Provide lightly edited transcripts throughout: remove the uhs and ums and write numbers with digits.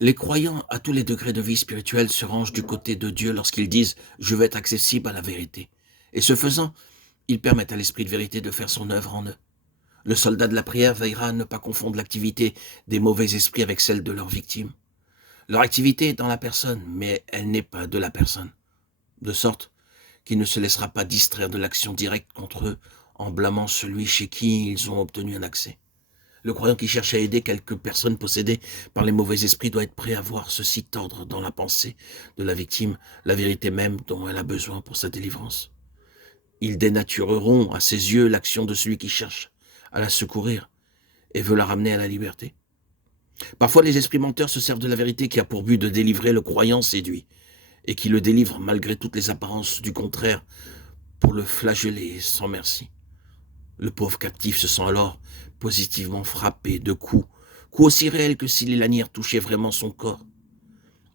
Les croyants à tous les degrés de vie spirituelle se rangent du côté de Dieu lorsqu'ils disent « je veux être accessible à la vérité ». Et ce faisant, ils permettent à l'esprit de vérité de faire son œuvre en eux. Le soldat de la prière veillera à ne pas confondre l'activité des mauvais esprits avec celle de leurs victimes. Leur activité est dans la personne, mais elle n'est pas de la personne. De sorte qu'il ne se laissera pas distraire de l'action directe contre eux en blâmant celui chez qui ils ont obtenu un accès. Le croyant qui cherche à aider quelques personnes possédées par les mauvais esprits doit être prêt à voir ceci tordre dans la pensée de la victime, la vérité même dont elle a besoin pour sa délivrance. Ils dénatureront à ses yeux l'action de celui qui cherche à la secourir et veut la ramener à la liberté. Parfois, les esprits menteurs se servent de la vérité qui a pour but de délivrer le croyant séduit et qui le délivre malgré toutes les apparences du contraire pour le flageller sans merci. Le pauvre captif se sent alors positivement frappé de coups aussi réels que si les lanières touchaient vraiment son corps.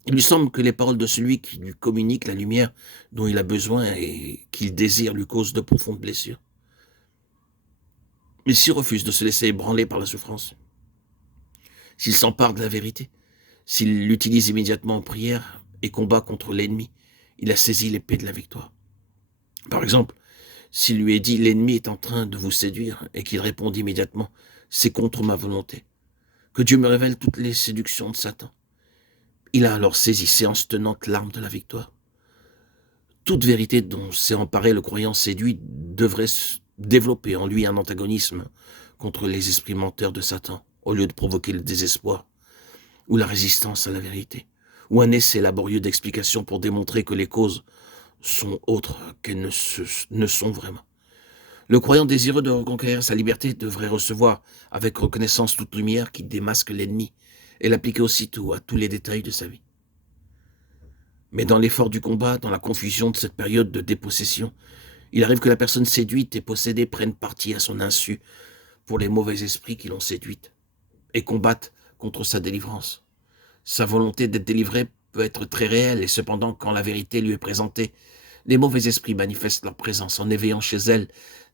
Il lui semble que les paroles de celui qui lui communique la lumière dont il a besoin et qu'il désire lui causent de profondes blessures. Mais s'il refuse de se laisser ébranler par la souffrance, s'il s'empare de la vérité, s'il l'utilise immédiatement en prière et combat contre l'ennemi, il a saisi l'épée de la victoire. Par exemple, s'il lui est dit « l'ennemi est en train de vous séduire » et qu'il répond immédiatement « c'est contre ma volonté », que Dieu me révèle toutes les séductions de Satan. Il a alors saisi séance tenante l'arme de la victoire. Toute vérité dont s'est emparé le croyant séduit devrait développer en lui un antagonisme contre les esprits menteurs de Satan, au lieu de provoquer le désespoir ou la résistance à la vérité, ou un essai laborieux d'explication pour démontrer que les causes sont autres qu'elles ne sont vraiment. Le croyant désireux de reconquérir sa liberté devrait recevoir avec reconnaissance toute lumière qui démasque l'ennemi et l'appliquer aussitôt à tous les détails de sa vie. Mais dans l'effort du combat, dans la confusion de cette période de dépossession, il arrive que la personne séduite et possédée prenne parti à son insu pour les mauvais esprits qui l'ont séduite et combattent contre sa délivrance. Sa volonté d'être délivré peut être très réelle et cependant, quand la vérité lui est présentée, les mauvais esprits manifestent leur présence en éveillant chez elle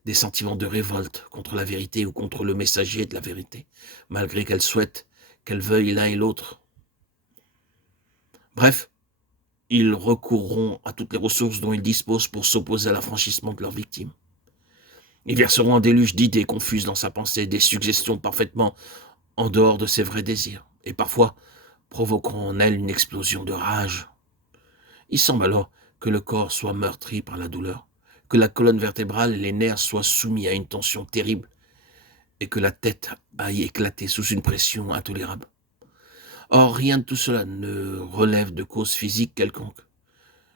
des sentiments de révolte contre la vérité ou contre le messager de la vérité, malgré qu'elle souhaite, qu'elle veuille l'un et l'autre. Bref, ils recourront à toutes les ressources dont ils disposent pour s'opposer à l'affranchissement de leurs victimes. Ils verseront un déluge d'idées confuses dans sa pensée, des suggestions parfaitement en dehors de ses vrais désirs, et parfois provoqueront en elle une explosion de rage. Il semble alors que le corps soit meurtri par la douleur, que la colonne vertébrale et les nerfs soient soumis à une tension terrible, et que la tête aille éclater sous une pression intolérable. Or, rien de tout cela ne relève de cause physique quelconque.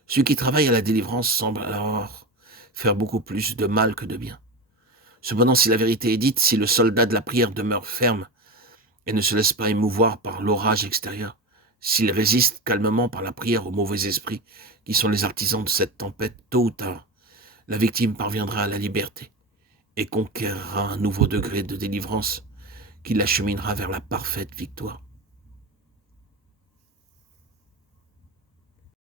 Ceux qui travaillent à la délivrance semblent alors faire beaucoup plus de mal que de bien. Cependant, si la vérité est dite, si le soldat de la prière demeure ferme et ne se laisse pas émouvoir par l'orage extérieur, s'il résiste calmement par la prière aux mauvais esprits qui sont les artisans de cette tempête, tôt ou tard, la victime parviendra à la liberté et conquérera un nouveau degré de délivrance qui l'acheminera vers la parfaite victoire.